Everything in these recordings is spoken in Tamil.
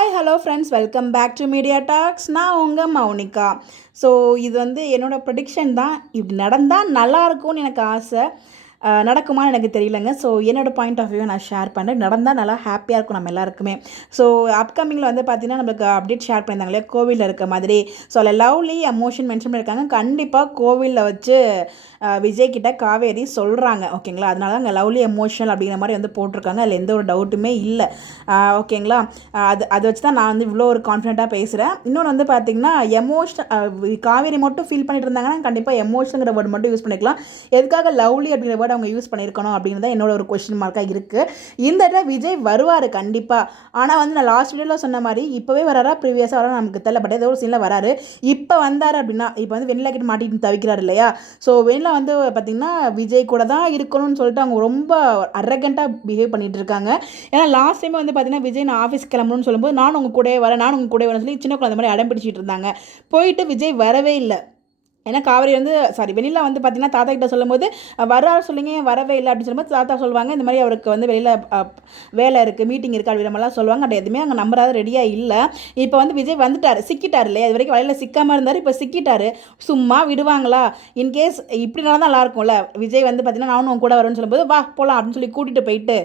Hi hello friends, welcome back to media talks. நான் உங்கள் மௌனிகா. ஸோ இது என்னோடய ப்ரெடிக்ஷன் தான். இப்படி நடந்தால் நல்லாயிருக்கும்னு எனக்கு ஆசை. நடக்குமான்னு எனக்கு தெரியலங்க. ஸோ என்னோடய பாயிண்ட் ஆஃப் வியூ நான் ஷேர் பண்ணுறேன். நடந்தால் நல்லா ஹாப்பியாக இருக்கும் நம்ம எல்லாருக்குமே. ஸோ அப்கமிங்கில் பார்த்தீங்கன்னா நம்மளுக்கு அப்டேட் ஷேர் பண்ணியிருந்தாங்க இல்லையா, கோவிலில் இருக்க மாதிரி. ஸோ அதில் லவ்லி எமோஷன் மென்ஷன் பண்ணியிருக்காங்க. கண்டிப்பாக கோவிலில் வச்சு விஜய் கிட்ட காவேரி சொல்கிறாங்க, ஓகேங்களா. அதனால தான் அங்கே லவ்லி எமோஷனல் அப்படிங்கிற மாதிரி போட்டிருக்காங்க. அதில் எந்த ஒரு டவுட்டுமே இல்லை, ஓகேங்களா. அதை வச்சு தான் நான் இவ்வளோ ஒரு கான்ஃபிடென்ட்டாக பேசுகிறேன். இன்னொன்று பார்த்தீங்கன்னா காவேரி மட்டும் ஃபீல் பண்ணிட்டு இருந்தாங்கன்னா கண்டிப்பாக எமோஷனுங்கிற வேர்டு மட்டும் யூஸ் பண்ணிக்கலாம். எதுக்காக லவ்லி அப்படிங்கிற வேர்டு அவங்க யூஸ் பண்ணியிருக்கணும் அப்படிங்கிறது தான் என்னோட ஒரு கொஸ்டின் மார்க்காக இருக்குது. இந்த இடத்துல விஜய் வருவார் கண்டிப்பாக. ஆனால் நான் லாஸ்ட் வீடியோவில் சொன்ன மாதிரி இப்போவே வராரா ப்ரீவியஸாக வர நமக்கு தெரியல. பட் ஏதோ ஒரு சீனில் வராரு. இப்போ வந்தார் அப்படின்னா இப்போ வெண்ணிலா கிட்ட மாட்டிட்டு தவிக்கிறார் இல்லையா. ஸோ வெண்ணிலா பார்த்திங்கன்னா விஜய் கூட தான் இருக்கணும்னு சொல்லிட்டு அவங்க ரொம்ப அரகண்ட்டாக பிஹேவ் பண்ணிட்டு இருக்காங்க. ஏன்னா லாஸ்ட் டைம் பார்த்திங்கன்னா விஜய் நான் ஆஃபீஸ் கிளம்பணும்னு சொல்லும்போது நானும் உங்கள் கூடவே வரேன் சொல்லி சின்ன குழந்தை மாதிரி அடம் பிடிச்சிட்டு இருந்தாங்க. போயிட்டு விஜய் வரவே இல்லை. ஏன்னா காவேரி வெண்ணிலா பார்த்தீங்கன்னா தாத்தா கிட்ட சொல்லும்போது வராரு சொல்லிங்க, வரவே இல்லை அப்படின்னு சொல்லும்போது தாத்தா சொல்லுவாங்க இந்த மாதிரி அவருக்கு வெளியில் வேலை இருக்குது, மீட்டிங் இருக்குது அப்படிங்கிற மாதிரிலாம் சொல்லுவாங்க. அது எதுவுமே அங்கே நம்பராது ரெடியாக இல்லை. இப்போ விஜய் வந்துட்டார், சிக்கிட்டார் இல்லையா. இது வரைக்கும் வலையில் சிக்காமல் இருந்தார், இப்போ சிக்கிட்டார். சும்மா விடுவாங்களா? இன்கேஸ் இப்படி நடந்தால் நல்லா இருக்கும்ல. விஜய் பார்த்தீங்கன்னா நானும் உங்க கூட வரேன்னு சொல்லும்போது வா போகலாம் அப்படின்னு சொல்லி கூட்டிகிட்டு போயிட்டு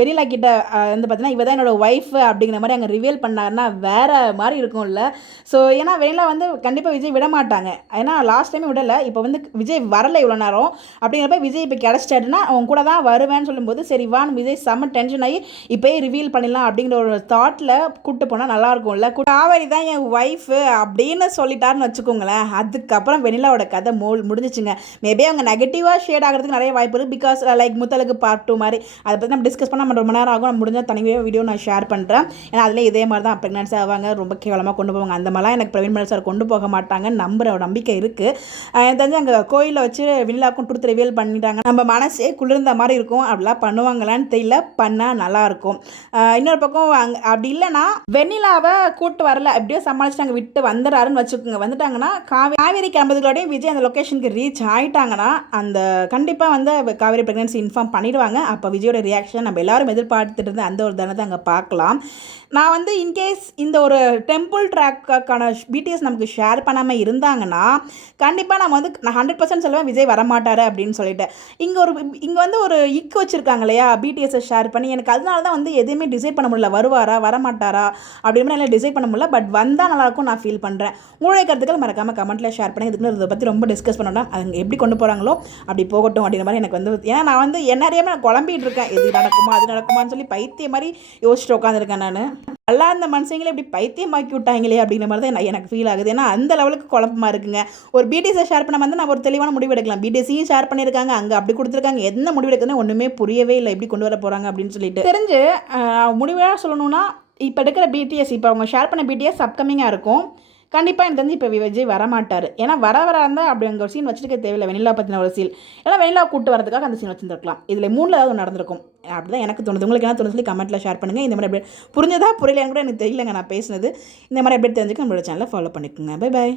வெண்ணிலா கிட்ட பார்த்தீங்கன்னா இவ தான் என்னோட ஒய்ஃப் அப்படிங்கிற மாதிரி அங்கே ரிவீல் பண்ணாருன்னா வேற மாதிரி இருக்கும்ல. ஸோ ஏன்னா வெண்ணிலா கண்டிப்பாக விஜய் விட மாட்டாங்க. ஏன்னா லாஸ்ட் டைம் விடலை. இப்போ விஜய் வரலை இவ்வளோ நேரம். அப்படிங்கிறப்ப விஜய் இப்போ கிடச்சிட்டாருன்னா அவங்க கூட தான் வருவேன்னு சொல்லும்போது சரி வான்னு விஜய் செம்ம டென்ஷன் ஆகி இப்போயே ரிவீல் பண்ணிடலாம் அப்படிங்கிற ஒரு தாட்டில் கூப்பிட்டு போனால் நல்லாயிருக்கும்ல. காவேரி தான் என் ஒய்ஃபு அப்படின்னு சொல்லிட்டாருன்னு வச்சுக்கோங்களேன். அதுக்கப்புறம் வெண்ணிலாவோட கதை முடிஞ்சிச்சுங்க. மேபி அவங்க நெகட்டிவாக ஷேட் ஆகிறதுக்கு நிறைய வாய்ப்பு இருக்குது. பிகாஸ் லைக் முத்தலுக்கு பார்ட் 2 மாதிரி அதை பற்றி நம்ம டிஸ்கஸ் பண்ணால் நம்ம ரொம்ப நேரம் ஆகும். நம்ம முடிஞ்சால் தனியாக வீடியோ நான் ஷேர் பண்ணுறேன். ஏன்னா அதில் இதே மாதிரி தான் ப்ரெக்னன்சி ஆவாங்க, ரொம்ப கேவலமாக கொண்டு போவாங்க. அந்த மாதிரிலாம் எனக்கு பிரவீன் மலை சார் கொண்டு போக மாட்டாங்கன்னு நம்பிக்கை இருக்குது. எனக்கு தெரிஞ்சு அங்கே கோயிலில் வச்சு வெண்ணிலாவுக்கும் ட்ரூத் ரிவீல் பண்ணிட்டாங்க. நம்ம மனசே குளிர்ந்த மாதிரி இருக்கும். அப்படிலாம் பண்ணுவாங்களான்னு தெரியல, பண்ணால் நல்லாயிருக்கும். இன்னொரு பக்கம் அப்படி இல்லைன்னா வெண்ணிலாவை கூட்டு வரல, எப்படியோ சமாளிச்சுட்டு அங்கே விட்டு வந்துடுறாருன்னு வச்சுக்கோங்க. வந்துட்டாங்கன்னா காவேரி கிளம்புறதுக்கோடையும் விஜய் அந்த லொக்கேஷனுக்கு ரீச் ஆகிட்டாங்கன்னா அந்த கண்டிப்பாக காவேரி ப்ரெக்னன்சி இன்ஃபார்ம் பண்ணிடுவாங்க. அப்போ விஜயோட ரியாக்ஷன் நம்ம எல்லாரும் எதிர்பார்த்துட்டு இருந்த அந்த ஒரு தருணத்தை அங்கே பார்க்கலாம். நான் இன்கேஸ் இந்த ஒரு டெம்பிள் ட்ராக்கான பிடிஎஸ் நமக்கு ஷேர் பண்ணாமல் இருந்தாங்கன்னா கண்டிப்பாக நம்ம நான் 100% சொல்லுவேன் விஜய் வரமாட்டார் அப்படின்னு சொல்லிட்டு. இங்கே ஒரு இக்கு வச்சுருக்காங்க இல்லையா பிடிஎஸை ஷேர் பண்ணி. எனக்கு அதனால தான் எதுவுமே டிசைட் பண்ண முடியல, வருவாரா வரமாட்டாரா அப்படின்னு எல்லாம் டிசைட் பண்ண முடியல. பட் வந்தால் நல்லாயிருக்கும் நான் ஃபீல் பண்ணுறேன். உங்களுடைய கருத்துக்கள் மறக்காமல் கமெண்ட்டில் ஷேர் பண்ணி இதுக்கு இதை பற்றி ரொம்ப டிஸ்கஸ் பண்ணோம். அது எப்படி கொண்டு போகிறாங்களோ அப்படி போகட்டும் அப்படிங்கிற மாதிரி எனக்கு ஏன்னா நான் என்ன அறியாமல் நான் குழம்பிட்டு இருக்கேன். எது நடக்குமா அது நடக்குமான்னு சொல்லி பைத்திய மாதிரி யோசிச்சுட்டு உட்காந்துருக்கேன். நான் நல்லா இந்த மனுஷங்களே இப்படி பைத்தியமாக்கி விட்டாங்களே அப்படிங்கிற மாதிரி தான் எனக்கு ஃபீல் ஆகுது. ஏன்னா அந்த லெவலுக்கு குழப்பமாக இருக்குங்க. ஒரு பிடிஎஸை ஷேர் பண்ண நான் ஒரு தெளிவான முடிவு எடுக்கலாம். பிடிஎஸையும் ஷேர் பண்ணியிருக்காங்க, அங்கே அப்படி கொடுத்துருக்காங்க. என்ன முடிவு எடுக்குதுன்னு ஒன்றுமே புரியவே இல்லை, எப்படி கொண்டு வர போகிறாங்க அப்படின்னு சொல்லிட்டு. தெரிஞ்சு முடிவாக சொல்லணும்னா இப்போ எடுக்கிற பிடிஎஸ், இப்போ அவங்க ஷேர் பண்ண பிடிஎஸ் அப்கமிங்காக இருக்கும். கண்டிப்பாக எனக்கு வந்து இப்போ விஜய் வரமாட்டார். ஏன்னா வர இருந்தால் அப்படி அங்கே ஒரு சீன் வச்சுருக்க தேவையில்லை. வெண்ணிலா பற்றின ஒரு சீன், ஏன்னா வெண்ணிலா கூட்டு வரதுக்காக அந்த சீன் வச்சுருந்துருக்கலாம். இதில் 3ல் ஏதாவது நடந்திருக்கும். அப்படி தான் எனக்கு தோணுது. உங்களுக்கு என்ன தோணுது சொல்லி கமெண்ட்டில் ஷேர் பண்ணுங்கள். இந்த மாதிரி எப்படி புரிஞ்சதா புரியலையான்னு கூட எனக்கு தெரியலங்க நான் பேசுனது. இந்த மாதிரி எப்படி தெரிஞ்சுக்க நம்மளோட சேனலை ஃபாலோ பண்ணிக்கோங்க. Bye bye.